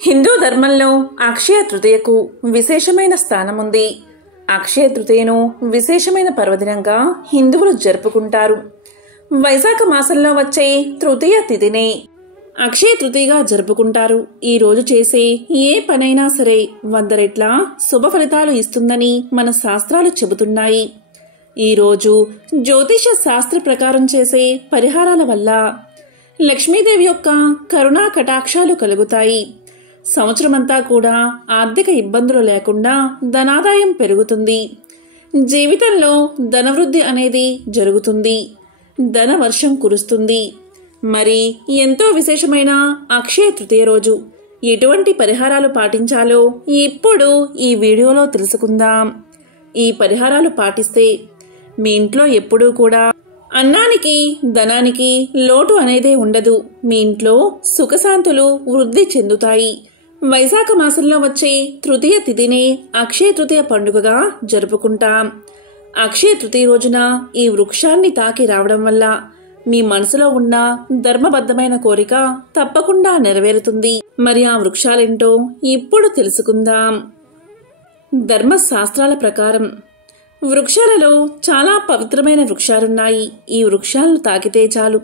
హిందూ ధర్మంలో అక్షయ తృతీయకు విశేషమైన స్థానం ఉంది. అక్షయ తృతీయను విశేషమైన పర్వదినంగా హిందువులు జరుపుకుంటారు. వైశాఖ మాసంలో వచ్చే తృతీయ తిథినే అక్షయ తృతీయగా జరుపుకుంటారు. ఈ రోజు చేసే ఏ పనైనా సరే 100 రెట్ల శుభ ఫలితాలు ఇస్తుందని మన శాస్త్రాలు చెబుతున్నాయి. ఈ రోజు జ్యోతిష శాస్త్ర ప్రకారం చేసే పరిహారాల వల్ల లక్ష్మీదేవి యొక్క కరుణా కటాక్షాలు కలుగుతాయి. సంవత్సరమంతా కూడా ఆర్థిక ఇబ్బందులు లేకుండా ధనాదాయం పెరుగుతుంది. జీవితంలో ధనవృద్ధి అనేది జరుగుతుంది. ధన వర్షం కురుస్తుంది. మరి ఎంతో విశేషమైన అక్షయ తృతీయ రోజు ఎటువంటి పరిహారాలు పాటించాలో ఇప్పుడు ఈ వీడియోలో తెలుసుకుందాం. ఈ పరిహారాలు పాటిస్తే మీ ఇంట్లో ఎప్పుడూ కూడా అన్నానికి ధనానికి లోటు అనేదే ఉండదు. మీ ఇంట్లో సుఖశాంతులు వృద్ధి చెందుతాయి. వైశాఖ మాసంలో వచ్చే తృతీయ తిథినే అక్షయ తృతీయ పండుగగా జరుపుకుంటాం. అక్షయ తృతీయ రోజున ఈ వృక్షాన్ని తాకి రావడం వల్ల మీ మనసులో ఉన్న ధర్మబద్ధమైన కోరిక తప్పకుండా నెరవేరుతుంది. మరి ఆ వృక్షాలేంటో ఇప్పుడు తెలుసుకుందాం. ధర్మశాస్త్రాల ప్రకారం వృక్షాలలో చాలా పవిత్రమైన వృక్షాలున్నాయి. ఈ వృక్షాలను తాకితే చాలు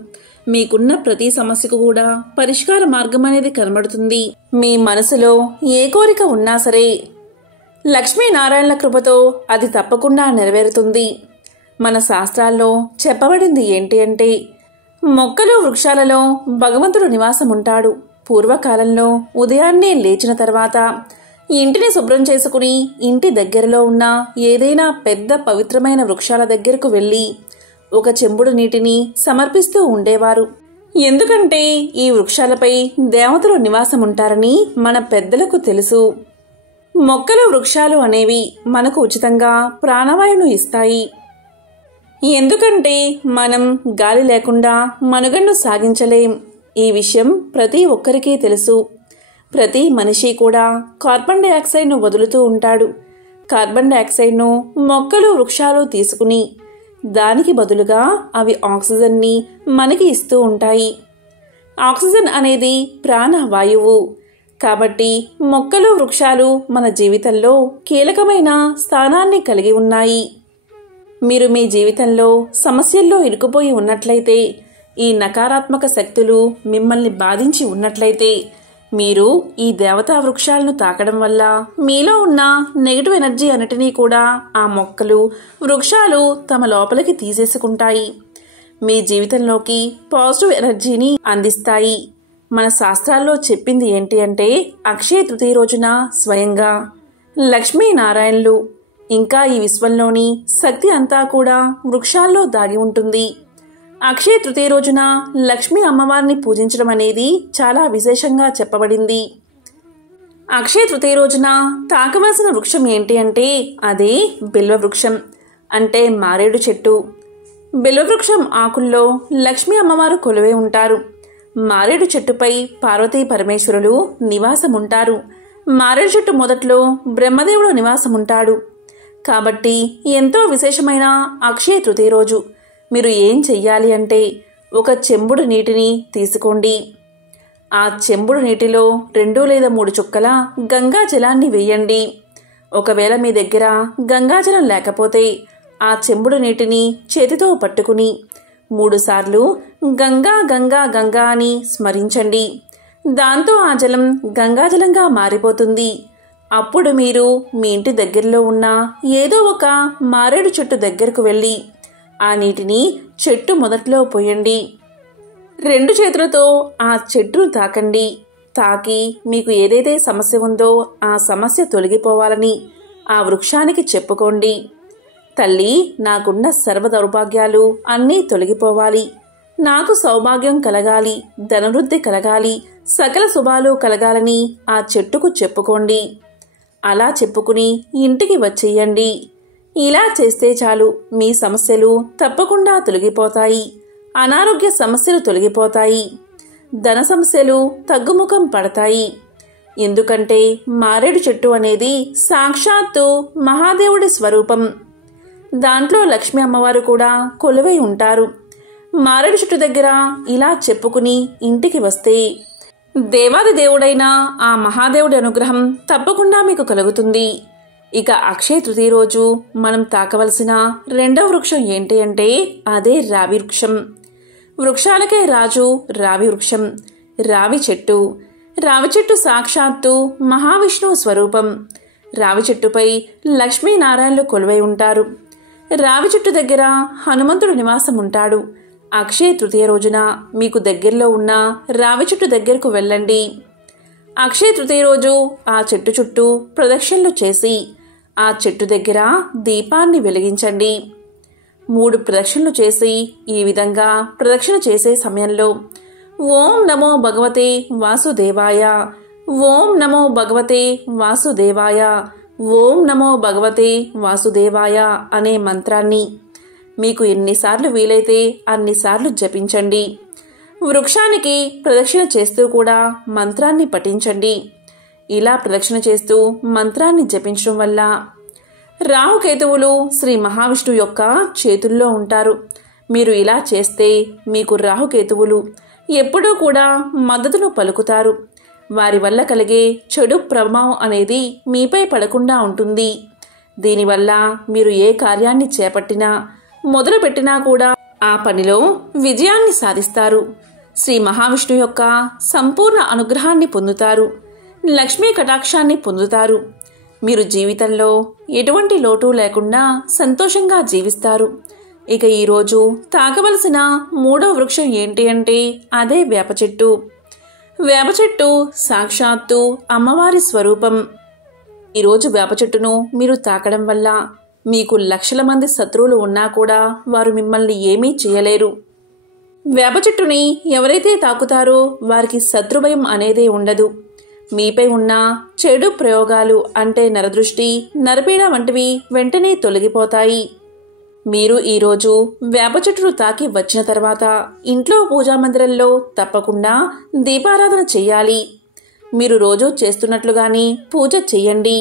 మీకున్న ప్రతి సమస్యకు కూడా పరిష్కార మార్గం అనేది కనబడుతుంది. మీ మనసులో ఏ కోరిక ఉన్నా సరే లక్ష్మీనారాయణల కృపతో అది తప్పకుండా నెరవేరుతుంది. మన శాస్త్రాల్లో చెప్పబడింది ఏంటి అంటే, మొక్కలు వృక్షాలలో భగవంతుడు నివాసం ఉంటాడు. పూర్వకాలంలో ఉదయాన్నే లేచిన తర్వాత ఇంటిని శుభ్రం చేసుకుని ఇంటి దగ్గరలో ఉన్న ఏదైనా పెద్ద పవిత్రమైన వృక్షాల దగ్గరకు వెళ్లి ఒక చెంబుడు నీటిని సమర్పిస్తూ ఉండేవారు. ఎందుకంటే ఈ వృక్షాలపై దేవతలు నివాసం ఉంటారని మన పెద్దలకు తెలుసు. మొక్కలు వృక్షాలు అనేవి మనకు ఉచితంగా ప్రాణవాయువును ఇస్తాయి. ఎందుకంటే మనం గాలి లేకుండా మనుగడను సాగించలేం. ఈ విషయం ప్రతి ఒక్కరికి తెలుసు. ప్రతి మనిషి కూడా కార్బన్ డైఆక్సైడ్ను వదులుతూ ఉంటాడు. కార్బన్ డైఆక్సైడ్ను మొక్కలు వృక్షాలు తీసుకుని దానికి బదులుగా అవి ఆక్సిజన్ని మనకి ఇస్తూ ఉంటాయి. ఆక్సిజన్ అనేది ప్రాణవాయువు. కాబట్టి మొక్కలు వృక్షాలు మన జీవితంలో కీలకమైన స్థానాన్ని కలిగి ఉన్నాయి. మీరు మీ జీవితంలో సమస్యల్లో ఇరుక్కుపోయి ఉన్నట్లయితే, ఈ నకారాత్మక శక్తులు మిమ్మల్ని బాధించి ఉన్నట్లయితే మీరు ఈ దేవతా వృక్షాలను తాకడం వల్ల మీలో ఉన్న నెగిటివ్ ఎనర్జీ అన్నిటినీ కూడా ఆ మొక్కలు వృక్షాలు తమ లోపలికి తీసేసుకుంటాయి. మీ జీవితంలోకి పాజిటివ్ ఎనర్జీని అందిస్తాయి. మన శాస్త్రాల్లో చెప్పింది ఏంటి అంటే, అక్షయ తృతీయ రోజున స్వయంగా లక్ష్మీనారాయణులు ఇంకా ఈ విశ్వంలోని శక్తి అంతా కూడా వృక్షాల్లో దాగి ఉంటుంది. అక్షయ తృతీయ రోజున లక్ష్మీ అమ్మవారిని పూజించడం అనేది చాలా విశేషంగా చెప్పబడింది. అక్షయ తృతీయ రోజున తాకవలసిన వృక్షం ఏంటి అంటే, అదే బిల్వ వృక్షం, అంటే మారేడు చెట్టు. బిల్వ వృక్షం ఆకుల్లో లక్ష్మీ అమ్మవారు కొలువై ఉంటారు. మారేడు చెట్టుపై పార్వతీ పరమేశ్వరులు నివాసం ఉంటారు. మారేడు చెట్టు మొదట్లో బ్రహ్మదేవుడు నివాసం ఉంటాడు. కాబట్టి ఎంతో విశేషమైన అక్షయ తృతీయ రోజు మీరు ఏం చెయ్యాలి అంటే, ఒక చెంబుడు నీటిని తీసుకోండి. ఆ చెంబుడు నీటిలో 2 లేదా 3 చుక్కల గంగా జలాన్ని వేయండి. ఒకవేళ మీ దగ్గర గంగాజలం లేకపోతే ఆ చెంబుడు నీటిని చేతితో పట్టుకుని 3 సార్లు గంగా గంగా గంగా అని స్మరించండి. దాంతో ఆ జలం గంగాజలంగా మారిపోతుంది. అప్పుడు మీరు మీ ఇంటి దగ్గరలో ఉన్న ఏదో ఒక మారేడు చెట్టు దగ్గరకు వెళ్ళి ఆ నీటిని చెట్టు మొదట్లో పోయండి. 2 చేతులతో ఆ చెట్టును తాకండి. తాకి మీకు ఏదైతే సమస్య ఉందో ఆ సమస్య తొలగిపోవాలని ఆ వృక్షానికి చెప్పుకోండి. తల్లి, నాకున్న సర్వ దౌర్భాగ్యాలు అన్నీ తొలగిపోవాలి, నాకు సౌభాగ్యం కలగాలి, ధనవృద్ధి కలగాలి, సకల శుభాలు కలగాలని ఆ చెట్టుకు చెప్పుకోండి. అలా చెప్పుకుని ఇంటికి వచ్చేయండి. ఇలా చేస్తే చాలు మీ సమస్యలు తప్పకుండా తొలగిపోతాయి. అనారోగ్య సమస్యలు తొలగిపోతాయి. ధన సమస్యలు తగ్గుముఖం పడతాయి. ఎందుకంటే మారేడు చెట్టు అనేది సాక్షాత్తు మహాదేవుడి స్వరూపం. దాంట్లో లక్ష్మీ అమ్మవారు కూడా కొలువై ఉంటారు. మారేడు చెట్టు దగ్గర ఇలా చెప్పుకుని ఇంటికి వస్తే దేవాది దేవుడైన ఆ మహాదేవుడి అనుగ్రహం తప్పకుండా మీకు కలుగుతుంది. ఇక అక్షయ తృతీయ రోజు మనం తాకవలసిన రెండవ వృక్షం ఏంటి అంటే అదే రావి వృక్షం. వృక్షాలకే రాజు రావి వృక్షం. రావి చెట్టు. రావి చెట్టు సాక్షాత్తు మహావిష్ణువు స్వరూపం. రావి చెట్టుపై లక్ష్మీనారాయణలు కొలువై ఉంటారు. రావి చెట్టు దగ్గర హనుమంతుడు నివాసం ఉంటాడు. అక్షయ తృతీయ రోజున మీకు దగ్గరలో ఉన్న రావి చెట్టు దగ్గరకు వెళ్ళండి. అక్షయ తృతీయ రోజు ఆ చెట్టు చుట్టూ ప్రదక్షిణలు చేసి ఆ చెట్టు దగ్గర దీపాన్ని వెలిగించండి. 3 ప్రదక్షిణలు చేసి ఈ విధంగా ప్రదక్షిణ చేసే సమయంలో ఓం నమో భగవతే వాసుదేవాయ, ఓం నమో భగవతే వాసుదేవాయ, ఓం నమో భగవతే వాసుదేవాయ అనే మంత్రాన్ని మీకు ఎన్నిసార్లు వీలైతే అన్నిసార్లు జపించండి. వృక్షానికి ప్రదక్షిణ చేస్తూ కూడా మంత్రాన్ని పఠించండి. ఇలా ప్రదక్షిణ చేస్తూ మంత్రాన్ని జపించడం వల్ల రాహుకేతువులు శ్రీ మహావిష్ణువు యొక్క చేతుల్లో ఉంటారు. మీరు ఇలా చేస్తే మీకు రాహుకేతువులు ఎప్పుడూ కూడా మద్దతును పలుకుతారు. వారి వల్ల కలిగే చెడు ప్రభావం అనేది మీపై పడకుండా ఉంటుంది. దీనివల్ల మీరు ఏ కార్యాన్ని చేపట్టినా మొదలుపెట్టినా కూడా ఆ పనిలో విజయాన్ని సాధిస్తారు. శ్రీ మహావిష్ణువు యొక్క సంపూర్ణ అనుగ్రహాన్ని పొందుతారు. లక్ష్మీ కటాక్షాన్ని పొందుతారు. మీరు జీవితంలో ఎటువంటి లోటు లేకుండా సంతోషంగా జీవిస్తారు. ఇక ఈరోజు తాకవలసిన 3వ వృక్షం ఏంటి అంటే అదే వేప చెట్టు. వేప చెట్టు సాక్షాత్తు అమ్మవారి స్వరూపం. ఈరోజు వేప చెట్టును మీరు తాకడం వల్ల మీకు లక్షల మంది శత్రువులు ఉన్నా కూడా వారు మిమ్మల్ని ఏమీ చేయలేరు. వేప చెట్టుని ఎవరైతే తాకుతారో వారికి శత్రుభయం అనేదే ఉండదు. మీపై ఉన్న చెడు ప్రయోగాలు అంటే నరదృష్టి, నరపీడ వంటివి వెంటనే తొలగిపోతాయి. మీరు ఈరోజు వేప చెట్టును తాకి వచ్చిన తర్వాత ఇంట్లో పూజామందిరంలో తప్పకుండా దీపారాధన చెయ్యాలి. మీరు రోజు చేస్తున్నట్లుగానే పూజ చెయ్యండి.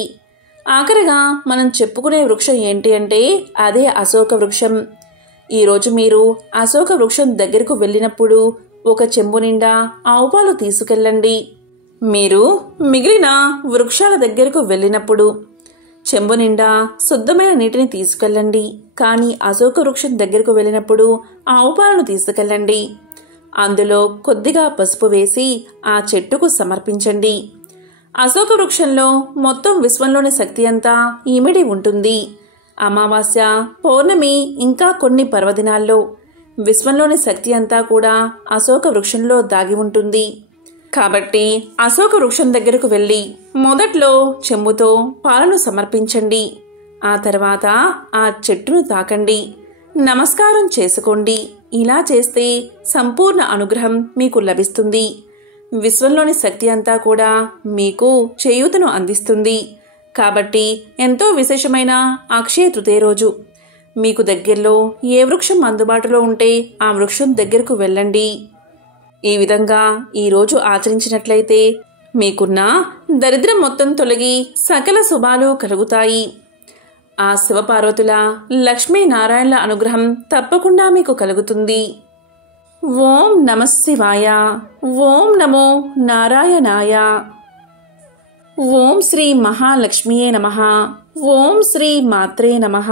ఆఖరిగా మనం చెప్పుకునే వృక్షం ఏంటి అంటే అదే అశోక వృక్షం. ఈరోజు మీరు అశోక వృక్షం దగ్గరకు వెళ్ళినప్పుడు ఒక చెంబు నిండా ఆవు పాలు తీసుకెళ్ళండి. మీరు మిగిలిన వృక్షాల దగ్గరకు వెళ్ళినప్పుడు చెంబు నిండా శుద్ధమైన నీటిని తీసుకెళ్ళండి. కానీ అశోక వృక్షం దగ్గరకు వెళ్ళినప్పుడు ఆవు పాలను తీసుకెళ్ళండి. అందులో కొద్దిగా పసుపు వేసి ఆ చెట్టుకు సమర్పించండి. అశోక వృక్షంలో మొత్తం విశ్వంలోని శక్తి అంతా ఇమిడి ఉంటుంది. అమావాస్య, పౌర్ణమి ఇంకా కొన్ని పర్వదినాల్లో విశ్వంలోని శక్తి అంతా కూడా అశోక వృక్షంలో దాగి ఉంటుంది. కాబట్టి అశోక వృక్షం దగ్గరకు వెళ్ళి మొదట్లో చెంబుతో పాలను సమర్పించండి. ఆ తర్వాత ఆ చెట్టును తాకండి, నమస్కారం చేసుకోండి. ఇలా చేస్తే సంపూర్ణ అనుగ్రహం మీకు లభిస్తుంది. విశ్వంలోని శక్తి అంతా కూడా మీకు చేయూతను అందిస్తుంది. కాబట్టి ఎంతో విశేషమైన అక్షయ తృతీయ రోజు మీకు దగ్గరలో ఏ వృక్షం అందుబాటులో ఉంటే ఆ వృక్షం దగ్గరకు వెళ్ళండి. ఈ విధంగా ఈరోజు ఆచరించినట్లయితే మీకున్న దరిద్రం మొత్తం తొలగి సకల శుభాలు కలుగుతాయి. ఆ శివపార్వతుల లక్ష్మీనారాయణల అనుగ్రహం తప్పకుండా మీకు కలుగుతుంది. ఓం నమః శివాయ. ఓం నమో నారాయణాయ. ఓం శ్రీ మహాలక్ష్మియే నమః. ఓం శ్రీ మాత్రే నమః.